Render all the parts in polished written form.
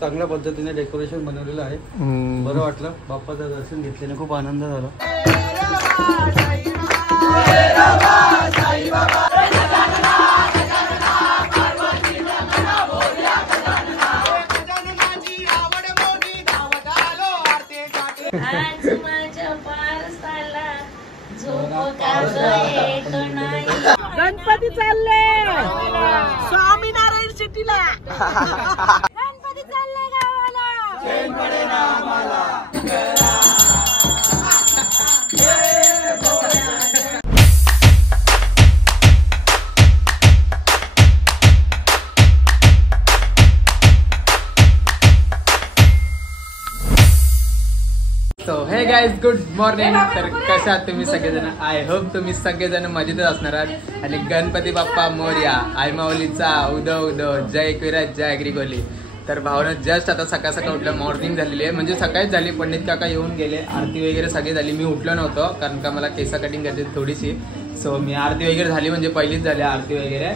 चांगल्या पद्धतीने डेकोरेशन बनवलेलं आहे. बरं वाटलं, बाप्पाचं दर्शन घेतल्याने खूप आनंद झाला. गणपती चालले स्वामीनारायण सिटीला. गणपती चालले गावाला. चैन पडे ना आम्हाला. So hey guys, good morning. तर कशा आहात तुम्ही सगळेजण? आय होप तुम्ही सगळेजण मजेतच असणार आहात. आणि गणपती बाप्पा मोरया, आई माऊलीचा उदो उदो, जय एकविराज जय अग्रिकोली. तर भावना जस्ट आता सकाळ सकाळ उठलं, मॉर्निंग झालेली आहे, म्हणजे सकाळीच झाली. पंडित काका येऊन गेले, आरती वगैरे सगळी झाली. मी उठलो नव्हतो कारण का मला केसा कटिंग करायची थोडीशी. सो मी आरती वगैरे झाली, म्हणजे पहिलीच झाली आरती वगैरे.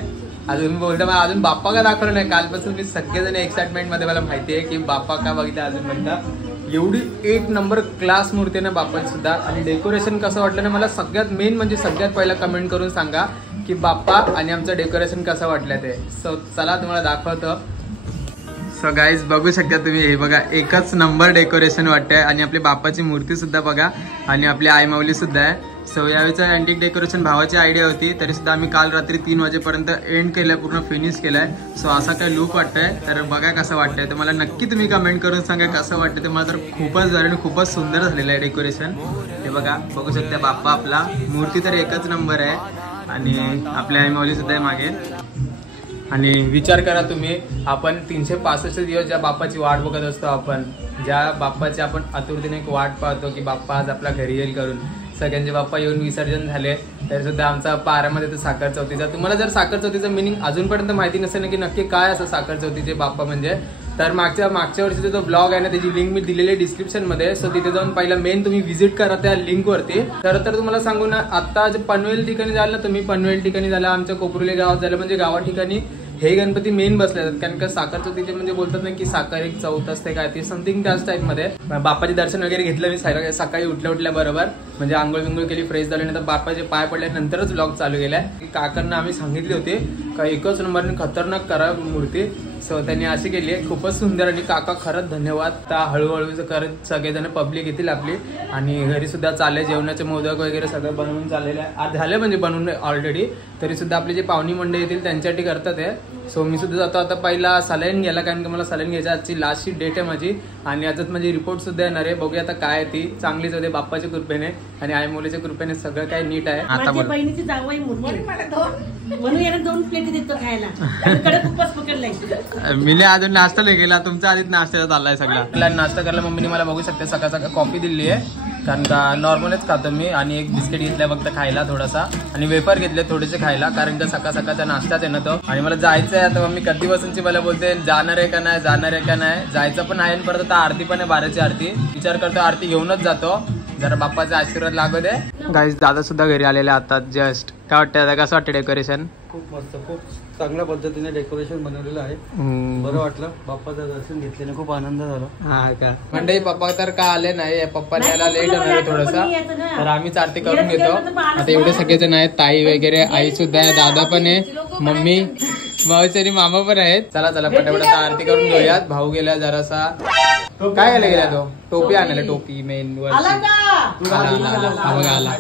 अजून मी बोलतो, मला अजून बाप्पा का दाखवलं नाही. कालपासून मी सगळेजण एक्साइटमेंट मध्ये, मला माहिती आहे की बाप्पा का बघितलं अजून म्हणता. एवढी एक नंबर क्लास मूर्ती आहे ना बाप्पाची सुद्धा. आणि डेकोरेशन कसं वाटलं ना मला, सगळ्यात मेन म्हणजे सगळ्यात पहिला कमेंट करून सांगा की बाप्पा आणि आमचं डेकोरेशन कसं वाटलं ते. सो चला तुम्हाला दाखवतो. सो गाईज बघू शकता तुम्ही, हे बघा एकच नंबर डेकोरेशन वाटतंय. आणि आपली बाप्पाची मूर्ती सुद्धा बघा, आणि आपली आई माऊली सुद्धा आहे. सो यावेळीचं अँटिक डेकोरेशन भावाची आयडिया होती, तरी सुद्धा आम्ही काल रात्री 3 वाजेपर्यंत एंड केलंय, पूर्ण फिनिश केलंय. सो असा काय लुक वाटतंय, तर बघा कसं वाटतंय. तर मला नक्की तुम्ही कमेंट करून सांगा कसं वाटतं. ते मला तर खूपच झालं आणि खूपच सुंदर झालेलं आहे डेकोरेशन. हे बघा, बघू शकता बाप्पा आपला, मूर्ती तर एकच नंबर आहे. आणि आपल्या आई माऊली सुद्धा आहे मागे. आणि विचार करा तुम्ही, आपण 365 दिवस ज्या बाप्पाची वाट बघत असतो, आपण ज्या बाप्पाची आपण आतुरतेने एक वाट पाहतो की बाप्पा आज आपल्या घरी येईल करून. सगळ्यांचे बाप्पा येऊन विसर्जन झाले, तरी सुद्धा आमचा पारामध्ये तर साखर चौथीचा. तुम्हाला जर साखर चौथीचं मिनिंग अजूनपर्यंत माहिती नसेल ना की नक्की काय असं साखर चौथीचे बाप्पा म्हणजे, तर मागच्या वर्षीचा जो ब्लॉग आहे ना, त्याची लिंक मी दिलेली आहे डिस्क्रिप्शन मध्ये. सो तिथे जाऊन पहिला मेन तुम्ही व्हिजिट करा त्या लिंक वरती. तर तुम्हाला सांगू ना, आता जे पनवेल ठिकाणी झालं ना तुम्ही, पनवेल ठिकाणी झालं, आमच्या कोपरुले गावात झालं, म्हणजे गावा ठिकाणी हे गणपती मेन बसले जातात. कारण का साखर चौथीचे म्हणजे बोलतात ना की साखर एक चौथ असते काय, ते समथिंग त्याच टाईप मध्ये. बाप्पाचे दर्शन वगैरे घेतलं मी सकाळी उठल्या बरोबर, म्हणजे आंघोळ बिंघोळ केली, फ्रेश झाल्यानंतर बाप्पाचे पाय पडल्यानंतरच ब्लॉग चालू केलाय. काकांना आम्ही सांगितले होते का एकच नंबरने खतरनाक करा मूर्ती. सो त्यांनी अशी केली आहे, खूपच सुंदर. आणि काका खरंच धन्यवाद. त्या हळूहळू करत सगळेजण पब्लिक येतील आपली. आणि घरी सुद्धा चालले, जेवणाचे मोदक वगैरे सगळं बनवून चाललेलं आहे, आज झालं म्हणजे बनवून ऑलरेडी. तरी सुद्धा आपली जे पाहुणी मंडळी येतील त्यांच्यासाठी करतात आहे. सो मी सुद्धा जातो आता पहिला सलाईन घ्यायला, कारण की मला सलाईन घ्यायची आजची लास्टची डेट आहे माझी. आणि याच्यात माझी रिपोर्ट सुद्धा येणार आहे, बघूया आता काय ती. चांगलीच होते बाप्पाच्या कृपेने आणि आई मुलीच्या कृपेने सगळं काय नीट आहे. आता बहिणीची जावई म्हणून याला 2 प्लेट देतो खायला. खूपच पकडलाय. मी अजून नाश्ता नाही केला, तुमच्या आधीच नाश्ता चाललाय सगळा. नाश्ता करायला मम्मीने मला बघू शकते सकाळ सकाळ कॉफी दिली आहे, कारण का नॉर्मलच खातो मी. आणि एक बिस्किट घेतलाय फक्त खायला थोडासा, आणि वेफर घेतले थोडेसे खायला, कारण का सकाळ सकाळचा नाश्ताच आहे ना तो. आणि मला जायचं आहे आता. मम्मी कधीपासूनची मला बोलते जाणार आहे का नाही, जाणार आहे का नाही. जायचं पण आहे, परत आता आरती पण आहे, 12ची आरती. विचार करतो आरती घेऊनच जातो, जरा बाप्पाचा आशीर्वाद लागू दे. गाईस दादा सुद्धा घरी आलेले आता जस्ट. काय वाटतं आता, कसं वाटतं डेकोरेशन? खूप मस्त, खूप चांगल्या पद्धतीने डेकोरेशन बनवलेलं आहे. बरं वाटलं, बाप्पाचं दर्शन घेतल्याने खूप आनंद झाला. हा का म्हणजे पप्पा तर का आले नाही, पप्पा यायला लेट होणार आहे थोडासा, तर आम्हीच आरती करून घेतो. आता एवढे सगळेजण आहेत, ताई वगैरे, आई सुद्धा आहे, दादा पण आहे, मम्मी, मावशी, मामा पण आहेत. चला चला पटापट आरती करून घेऊयात. भाऊ गेला जरासा, काय आला गेला तो, टोपी आणायला, टोपी मेन वर बघा आला.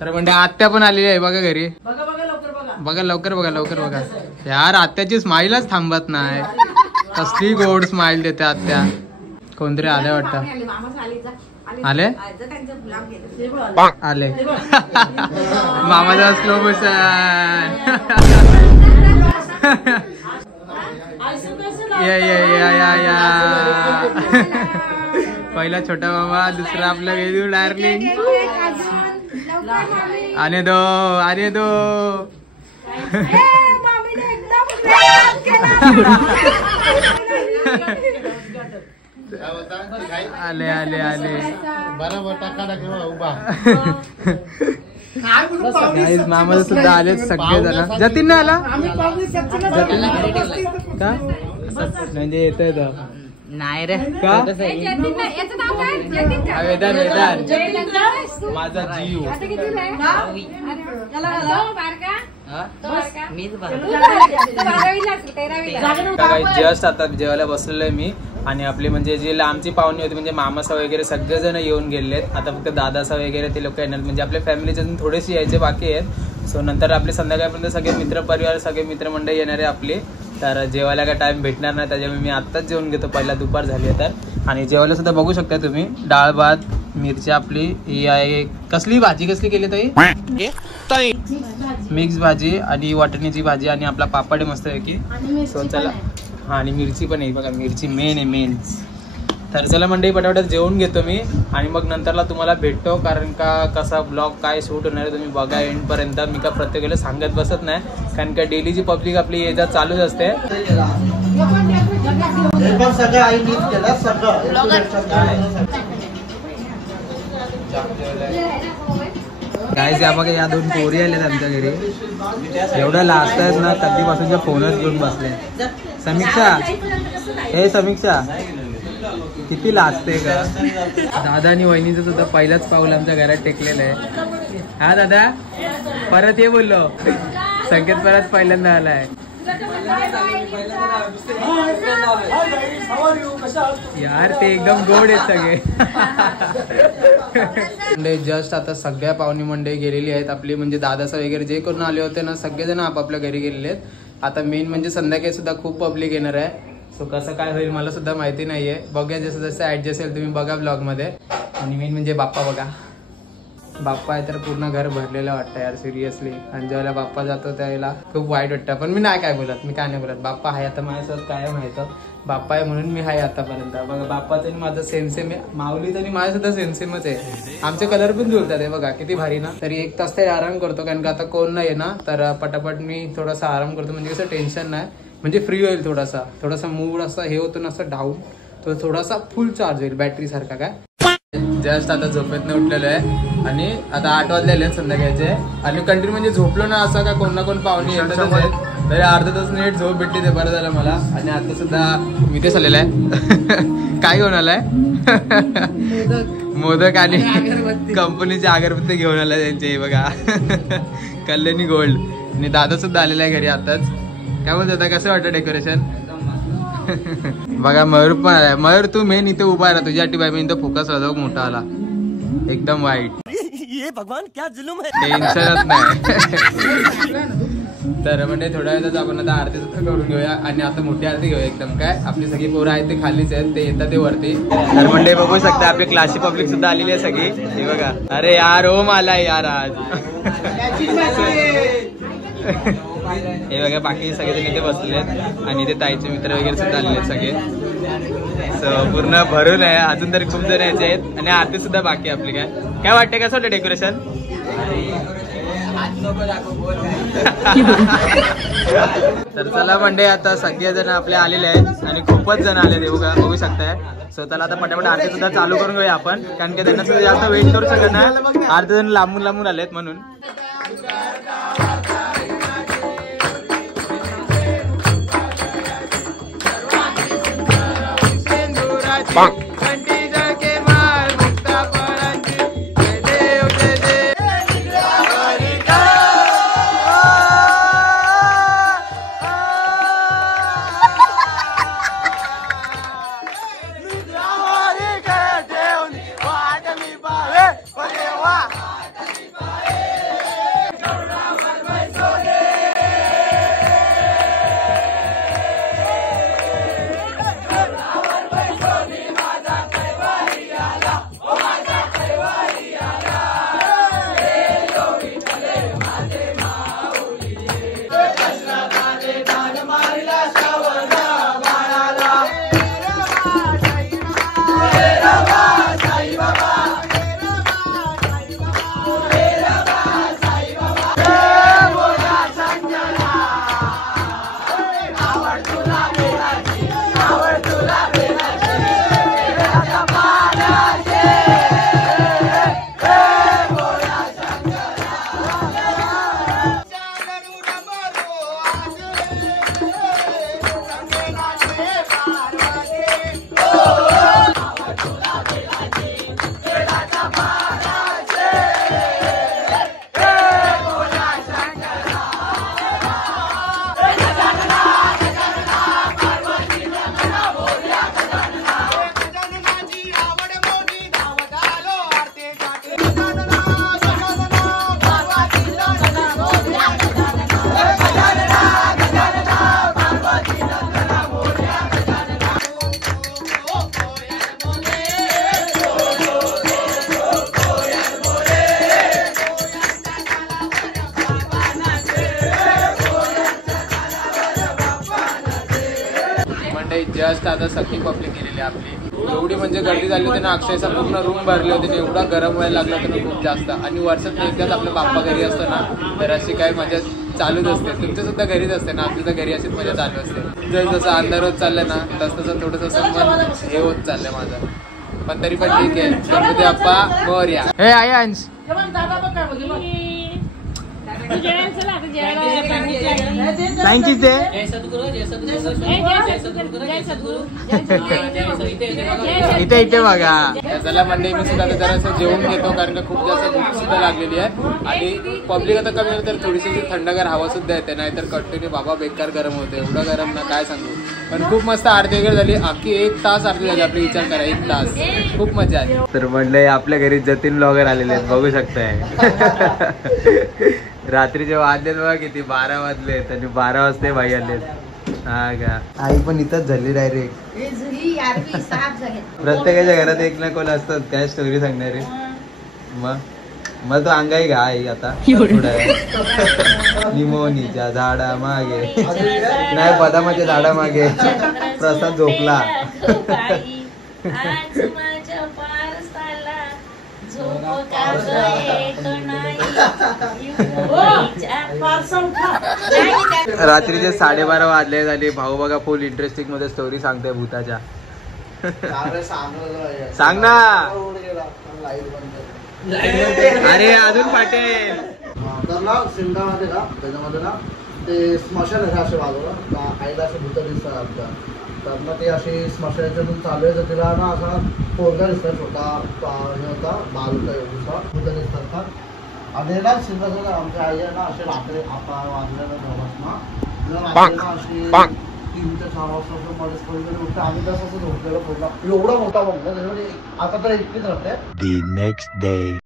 तर म्हणजे आत्या पण आलेली आहे बघा घरी. बघा लवकर बघा, लवकर बघा. यार आत्याची स्माईलच थांबत नाही, कसली गोड स्माईल देते आत्या. कोणतरी आले वाटतं, आले आले मामाचा स्लो मोशन. या पहिला छोटा मामा, दुसरा आपला वेदू डार्लिंग. आने दो आने दो. आले आले आले मामा सुद्धा आले सगळे जण. जतीन ना आला का म्हणजे येत नाही रे का वेदान वेदान माझा जीव. जस्ट आता जेवायला बसलेलो आहे मी आणि आपली म्हणजे जी लांबची पाहुणी होती म्हणजे मामासा वगैरे सगळेजण येऊन गेलेत. आता फक्त दादासा वगैरे ते लोक येणार म्हणजे आपल्या फॅमिलीचे थोडेसे यायचे बाकी आहेत. सो नंतर आपले संध्याकाळपर्यंत सगळे मित्र परिवार सगळे मित्रमंडळी येणार आहे आपली. तर जेवायला काय टाइम भेटणार नाही त्याच्यामुळे मी आत्ताच जेवून घेतो. पहिला दुपार झाली आहे तर. आणि जेवायला सुद्धा बघू शकता तुम्ही डाळ भात मिरची आपली ही आहे. कसली भाजी कसली केली ताई? मिक्स भाजी आणि वाटण्याची भाजी आणि आपला पापड आहे मस्त पैकी. सो चला हा आणि मिरची पण आहे बघा. मिरची मेन आहे मेन. तर चला मंडळी पटापट जेवून घेतो मी आणि मग नंतरला तुम्हाला भेटतो. कारण का कसा ब्लॉग काय शूट होणार आहे तुम्ही बघा एंडपर्यंत. मी का प्रत्येकाला सांगत बसत नाही कारण का डेलीची पब्लिक आपली येतात चालूच असते. गाईज या बघा या दोन पोरी आल्यात आमच्या घरी. एवढ्या लास्ट आहेत ना कधीपासूनच्या फोनच घेऊन बसले. समीक्षा हे समीक्षा किती लाजते का. दादा आणि वहिनीचं सुद्धा पहिलाच पाऊल आमच्या घरात टेकलेलं आहे. हा दादा परत ये बोललो. संकेत परत पहिल्यांदा आलाय. यार ते एकदम गोड आहेत सगळे. जस्ट आता सगळ्या पाहुणी मंडळी गेलेली आहेत आपली म्हणजे दादासा वगैरे जे करून आले होते ना सगळेजण आपापल्या घरी गेलेले आहेत. आता मेन म्हणजे संध्याकाळी सुद्धा खूप पब्लिक येणार आहे. सो कसं काय होईल मला सुद्धा माहिती नाहीये. बघूया जसं जसं ऍडजस्ट होईल तुम्ही बघा ब्लॉग मध्ये. आणि मेन म्हणजे बाप्पा बघा. बाप्पा आहे तर पूर्ण घर भरलेलं वाटतं यार सिरियसली. आणि जेव्हा बाप्पा जातो त्यावेळेला खूप वाईट वाटतं. पण मी नाही काय बोलत. मी काय नाही बोलत. बाप्पा आहे आता माझ्यासोबत काय माहितं. बाप्पा आहे म्हणून मी आहे आतापर्यंत. बघा बाप्पाचं आणि माझं सेम सेम आहे. माऊलीचं आणि माझं सुद्धा सेम सेमच आहे. आमचे कलर पण जुळतात आहे बघा किती भारी ना. तरी 1 तास तरी आराम करतो कारण का आता कोण नाही ना तर पटापट मी थोडासा आराम करतो म्हणजे कसं टेन्शन नाही. म्हणजे फ्री होईल थोडासा मूड असा हे होतो ना असं डाऊन तो थोडासा फुल चार्ज होईल बॅटरी सारखा काय. जस्ट आता झोपेतनं उठलेलो आहे आणि आता 8 वाजलेले आहेत संध्याकाळचे. आणि कंटिन्यू म्हणजे झोपलो ना असं का कोण ना कोण पाहुणे येतच आहेत. तरी अर्धा तास नीट झोप भेटली ते बरं झालं मला. आणि आता सुद्धा मी तेच आलेलं आहे. काय घेऊन आलाय? मोदक आणि कंपनीची अगरबत्ती घेऊन आलाय त्यांचे बघा. कल्याणी गोल्ड. आणि दादा सुद्धा आलेला आहे घरी आताच. काय बोलत होता कसं वाटतं डेकोरेशन? बघा मयूर पण आलाय. मयूर तू मेन इथे उभा राहा तुझ्यासाठी बाय. मी इथं फोकस राहतो मोठा आला एकदम वाईट. ये भगवान क्या जुलूम है. टेन्शनच नाही. तर म्हणजे थोड्या वेळात आपण आता आरती सुद्धा करून घेऊया आणि आता मोठी आरती घेऊया एकदम. काय आपली सगळी पोरं आहेत ते खालीच आहेत ते येतात ते वरती. तर म्हणजे बघू शकता आपली क्लासची पब्लिक सुद्धा आलेली आहे सगळी. हे बघा अरे यार ओम आलाय यार आज. हे बघा बाकी सगळेजण इथे बसलेले आहेत आणि इथे ताईचे मित्र वगैरे सुद्धा आलेले आहेत सगळे. सो पूर्ण भरून आहे. अजून तरी खूप जण यायचे आहेत आणि आरती सुद्धा बाकी आपली. काय वाटते कसं वाटतं डेकोरेशन? तर चला म्हणजे आता सगळे जण आपले आलेले आहेत आणि खूपच जण आले बघू शकताय. सो त्याला आता पटापट आरती सुद्धा चालू करून घेऊया आपण कारण की त्यांना सुद्धा जास्त वेट करू शकत नाही. अर्धे जण लांबून लांबून आलेत म्हणून. जस्ट आता सखी पब्लिक गेलेली आपली. एवढी म्हणजे गर्दी झाली होती ना, अक्षरशः पूर्ण रूम भरली होती. एवढा गरम व्हायला लागला होता ना खूप जास्त. आणि वर्षात एकदाच आपल्या बाप्पा घरी असतो ना, तर अशी काही मजा चालूच असते. तुमच्या सुद्धा घरीच असते ना, आपली तर घरी अशीच मजा चालू असते. जर जसं अंधार होत चाललं ना, तसं थोडंसं मन हे होत चाललंय माझं. पण तरी पण ठीक आहे. गणपती बाप्पा मोरया. हे आहे अंश. थँक्यू ते इथे इथे बघा. चला मंडळी, मी सुद्धा जरासं जेवून घेतो कारण का खूप जास्त भूक सुद्धा लागलेली आहे. आणि पब्लिक आता कमी झालं तर थोडीशी थंडगार हवा सुद्धा येते, नाहीतर कंटिन्यू बाबा बेकार गरम होते. एवढं गरम ना काय सांगू. पण खूप मस्त आरती वगैरे झाली. अख्खी 1 तास आरती झाली आपली. विचार करा 1 तास. खूप मजा आली. तर मंडळी आपल्या घरी जतीन ब्लॉगर आलेले आहेत, बघू शकताय. रात्रीचे वाजलेत बघा किती, 12 वाजलेत. आणि 12 वाजता भाई आलेत. हा का, आई पण इथंच झाली डायरेक्ट. प्रत्येकाच्या घरात एक ना कोण असतात काय स्टोरी सांगणारे. मग तो अंगाई घा आई आता निमोनीच्या झाडा मागे नाही, बदामाच्या झाडा मागे प्रसाद झोपला. रात्रीचे 12:30 वाजले झाले. भाऊ बघा फुल इंटरेस्टिंग मध्ये स्टोरी सांगतोय भूताच्या. सांग ना. अरे अजून पाटेल तर ना सिंगामध्ये ना त्याच्यामध्ये ना ते स्मशान आहे असे बाजूला. आईला असे भूत दिसतात आमच्या. तर मग ते अशी स्मशानाच्यातून चालू आहे. तर तिला ना असा पोरगा दिसतात, छोटा हे होता बाल होता एवढा भूत दिसतात का. आणि ना सिंगाचं आमच्या आई आहे ना असे रात्री आता वाजलेला ना अशी 3 ते 6 वाजता मध्येच कोणीतरी उठतं. आम्ही तसं असं झोपलेलं पोरगा एवढा मोठा बघतो. त्याच्यामध्ये आता तर एकटीच राहते. The next day.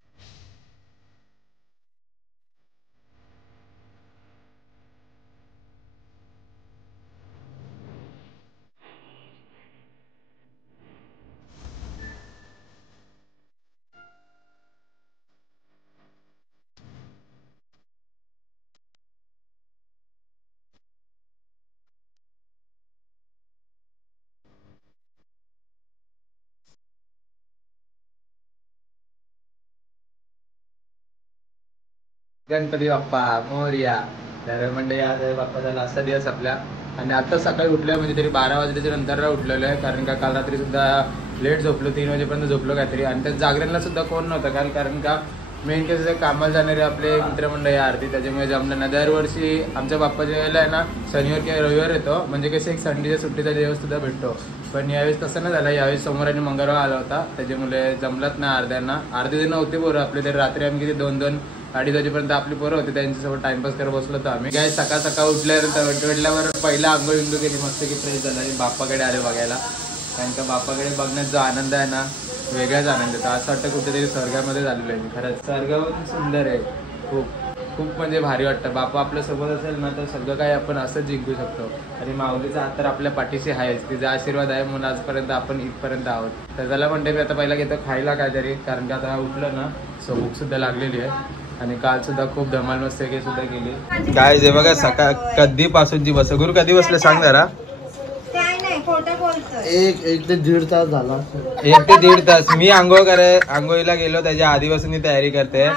Ganpati Bappa Morya. तर म्हणजे आज आहे बाप्पाचा लास्टचा दिवस आपल्या. आणि आता सकाळी उठलोय म्हणजे तरी 12 वाजल्याच्या नंतर उठलेलो आहे. कारण का काल रात्री सुद्धा लेट झोपलो, 3 वाजेपर्यंत झोपलो काहीतरी. आणि त्या जागरणला सुद्धा कोण नव्हतं काल. कारण का मेन केस कामाला जाणारे आपले मित्रमंडळी आरती, त्याच्यामुळे जमलं ना. दरवर्षी आमच्या बाप्पाच्या वेळेला आहे ना शनिवार किंवा रविवार येतो, म्हणजे कसं एक संडेच्या सुट्टीचा दिवस सुद्धा भेटतो. पण यावेळेस तसं नाही झालं. यावेळेस सोमवार आणि मंगळवार आला होता, त्याच्यामुळे जमलंच ना अर्ध्यांना. अर्धे जण होते पोरं आपले. तरी रात्री आम्ही किती 2-2-2:30 वाजेपर्यंत आपली पोरं होते, त्यांच्यासोबत टाइमपास करत बसलो होतो आम्ही. काय सकाळ उठल्यावर पहिला आंघोळ विंघोळ केली, मस्त की फ्रेश झाला आणि बाप्पाकडे आले बघायला. कारण का बाप्पाकडे बघण्यात जो आनंद आहे ना, वेगळाच आनंद येतो. असं वाटतं कुठेतरी स्वर्गामध्ये झालेलो आहे मी. खरंच स्वर्गावरून सुंदर आहे. खूप खूप म्हणजे भारी वाटतं. बाप्पा आपल्या सोबत असेल ना तर सगळं काही आपण असंच जिंकू शकतो. आणि माऊलीचा हात तर आपल्या पाठीशी आहेच. तिचा आशीर्वाद आहे म्हणून आजपर्यंत आपण इथपर्यंत आहोत. तर त्याला म्हणते मी आता पहिला घेतो खायला काहीतरी, कारण का आता उठलं ना सो भूक सुद्धा लागलेली आहे. आणि काल सुद्धा खूप धमाल मस्ती सुद्धा केली. काय जे बघा सकाळ कधीपासूनची बस. गुरु कधी बसले सांग जरा. 1 ते 1.5 तास झाला. 1 ते 1.5 तास. मी आंघोळीला गेलो त्याच्या आधीपासून तयारी करते.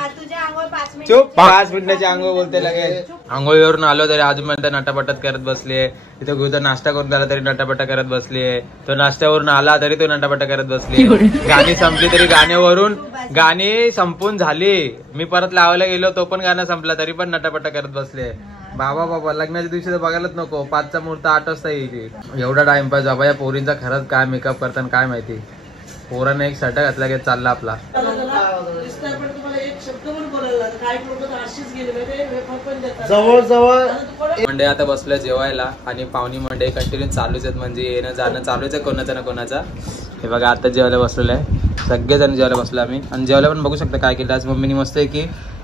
चुप 5 मिनिटाची आंघोळ बोलते लगेच. आंघोळीवरून आलो तरी अजूनपर्यंत नटापटात करत बसले. तिथे गुरुचा नाश्ता करून झाला तरी नटापटा करत बसले. तो नाश्त्यावरून आला तरी तो नटापटा करत बसले. गाणी संपली तरी गाणी संपून झाली. मी परत लावायला गेलो तो पण गाणं संपला तरी पण नटापटा करत बसले. बाबा लग्नाच्या दिवशी तर बघायलाच नको. 5चा मुहूर्त 8 वाजता येईल. एवढा टाइमपास. बाबा या पोरींचा खरंच काय मेकअप करताना काय माहिती. पोराने एक शर्ट घातला की चालला आपला. जवळ मंडळी आता बसलोय जेवायला. आणि पाहुणी मंडळी कंटिन्यू चालूच आहेत, म्हणजे येणं जाणं चालूच आहे कोणाचा ना कोणाचा. हे बघा आता जेवायला बसलेलं आहे. सगळेजण जेवायला बसलो आम्ही. आणि जेवायला पण बघू शकता काय केलं आज मम्मीने. मस्त आहे की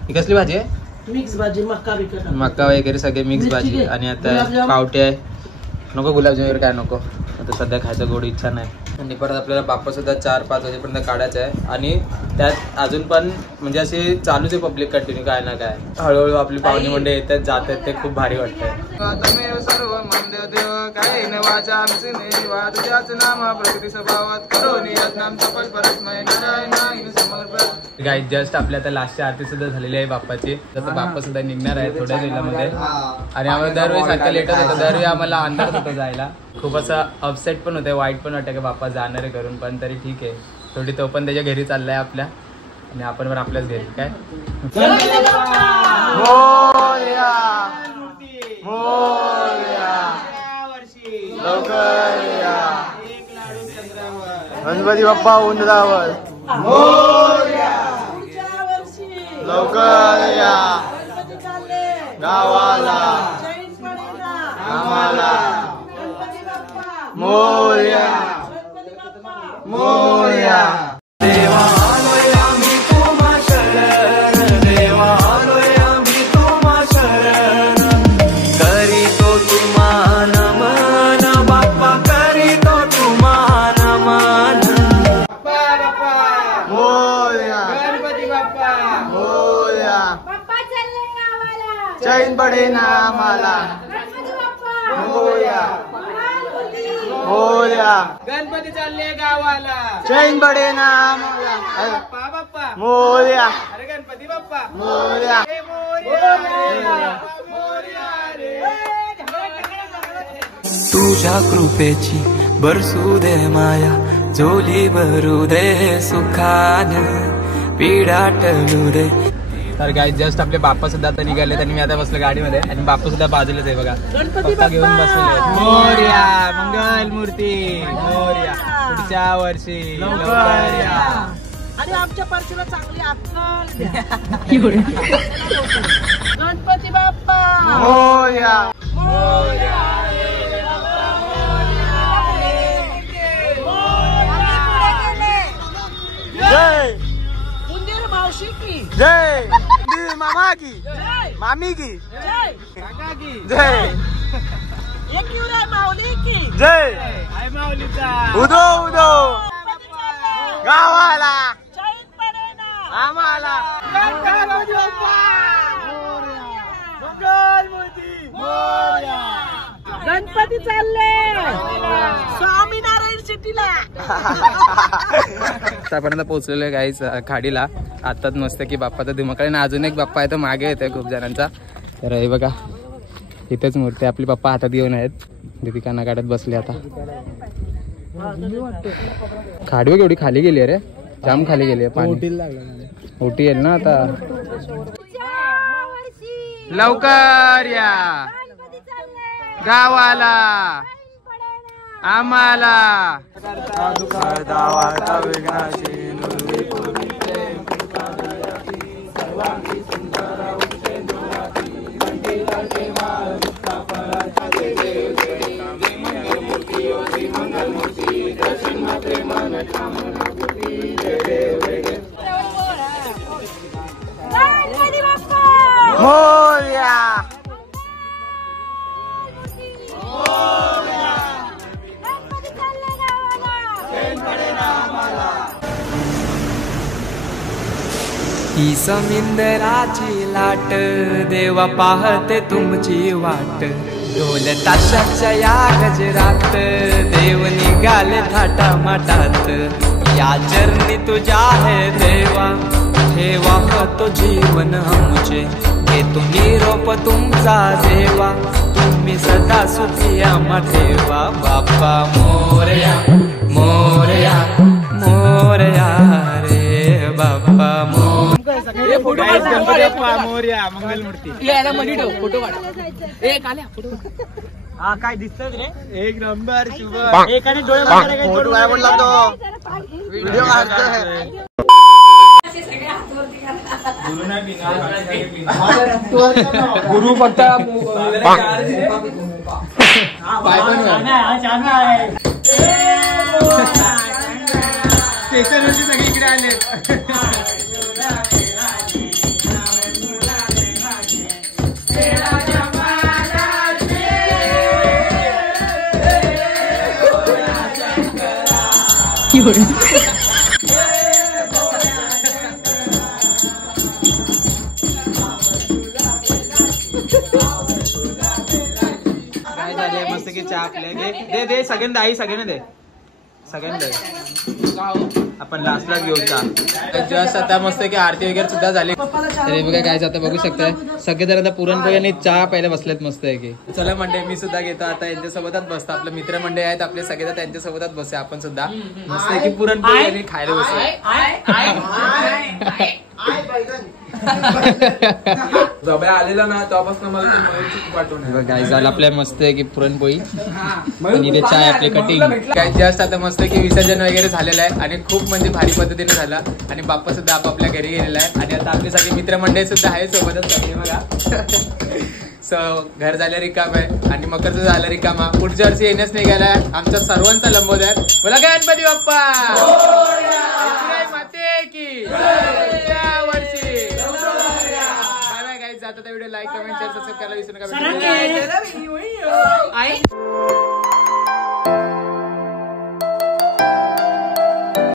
ही कसली भाजी आहे. मिक्स भाजी, मक्का वगैरे सगळे मिक्स भाजी. आणि आता पावटे आहे. नको गुलाबजाम वगैरे काय नको. आता तर सध्या खायचं गोड इच्छा नाही. आणि परत आपल्याला बाप्पा सुद्धा 4-5 वाजेपर्यंत काढायचं आहे. आणि त्यात अजून पण म्हणजे असे चालूच आहे पब्लिक कंटिन्यू काय ना काय. हळूहळू आपली पाहुणे मंडळी येतात जातात ते खूप भारी वाटतंय. गाईज जस्ट आपल्या आता लास्टची आरती सुद्धा झालेली आहे बाप्पाची. जसं बाप्पा सुद्धा निघणार आहे थोड्या वेळामध्ये. आणि आम्हाला दरवेळी सारखं लेटच होतं. दरवेळी आम्हाला अंधार होतं जायला. खूप असं अपसेट पण होतं, वाईट पण वाटतं की बाप्पा जाणार आहे करून. पण तरी ठीक आहे, थोडी तो पण त्याच्या घरी चाललाय आपल्या आणि आपण पण आपल्याच घरी. काय गणपती बाप्पा उंदरावर लवकर या गावाला आम्हाला मोरया मोरया. देवा आलोय आम्ही तुम्हा शरण, देवा आलोय आम्ही तुम्हा शरण. करीतो तुम्हा नमन बाप्पा, करीतो तुम्हा नमन. मोरया गणपती बाप्पा मोरया. चैन पडे ना आम्हाला मोरया मोरया. गणपती चालले गावाला, चैन पडे ना आम्हाला बाप्पा बाप्पा मोरया. अरे गणपती बाप्पा मोरया तुझ्या कृपेची बरसू दे माया, झोली भरू दे सुखान, पिढा टळू दे. तर गाईज जस्ट आपले बाप्पा सुद्धा आता निघालेत आणि मी आता बसलो गाडीमध्ये आणि बाप्पा सुद्धा बाजूलाच आहे बघा. पप्पा घेऊन बसले. मोरया मंगल मूर्ती मोरया, पुढच्या वर्षी लवकर या. आणि आमच्या पार्टीला चांगली अक्कल द्या. गणपती बाप्पा मोरया जय उंदीर मावशी की जय, मामा की मामी की जय, जय, एक युरा माऊली की जय, आई माऊलीचा उदो उदो गावाला चैन पडे ना आम्हाला. गणपती बाप्पा मंगल मूर्ती मोरया. गणपती चालले स्वामीनारायण सिटीला. आतापर्यंत पोहोचलेलो आहे गाईज खाडीला. आताच मस्त की बाप्पाचा दिमाग आणि अजून एक बाप्पा आहे तो मागे येतोय खूप जणांचा. तर हे बघा इथेच मूर्ती आपली पप्पा हातात घेऊन आहेत. दीपिकांना काढत बसले आता. खाडी केवढी खाली गेली रे, जाम खाली गेली आहे. पाणी ओटी येईल ना आता. लवकर या गावाला आम्हाला. मोरया ही समिंदराची लाट, देवा पाहते तुमची वाट. ढोल ताशाच्या या गजरात, देव निघाले थाटा माटात. या चरणी तुझ्या है देवा, ठेवा तो जीवन आमचे. घेतो निरोप तुमचा देवा, तुम्ही सदा सुखी आम्हा ठेवा. बाप्पा मोरया मोरया मोरया रे बाप्पा मोरया मंगल मूर्ती. फोटो हा काय दिसत रे. एक नंबर शुभ. एकाने डोळे फोटो काय बोलला तो व्हिडिओ काढतोय. गुरु फक्त स्टेशनवरती सगळीकडे आले. काय झालंय मस्त की चहा आपल्या दे दे सगळ्यांना आई सगळ्यांना दे आपण लास्टला घेऊ चहा. जस्ट आता मस्त की आरती वगैरे सुद्धा झाली. तरी बघा काय आता बघू शकताय सगळेजण आता पुरणपोळी आणि चहा पहिले बसलेत मस्त आहे की. चला मंडळी मी सुद्धा घेतो आता यांच्यासोबतच बसतो. आपले मित्र मंडळी आहेत आपले सगळे त्यांच्यासोबतच बसूया आपण सुद्धा मस्त की पुरणपोळी आणि खायला बसूया. जब्या आलेला ना तेव्हापासून मला ते मयूरची खूप आठवण आहे. काय झालं आपल्या मस्त आहे की पुरणपोळी आणि ते चाय आपले कटिंग. काय जस्ट आता मस्त की विसर्जन वगैरे झालेलं आहे आणि खूप म्हणजे भारी पद्धतीने झाला आणि बाप्पा सुद्धा आपापल्या घरी गेलेला आहे आणि आता आपले सगळे मित्रमंडळी सुद्धा आहे सोबतच सगळे बघा. सो घर झालं रिकाम आहे आणि मकरचं झालं रिकामा. पुढच्या वर्षी येण्यास निघाला आमच्या सर्वांचा लंबोदर. बोला गणपती बाप्पा माते की या वर्षी. Bye bye guys. आता video like comment share subscribe करायला विसरू नका.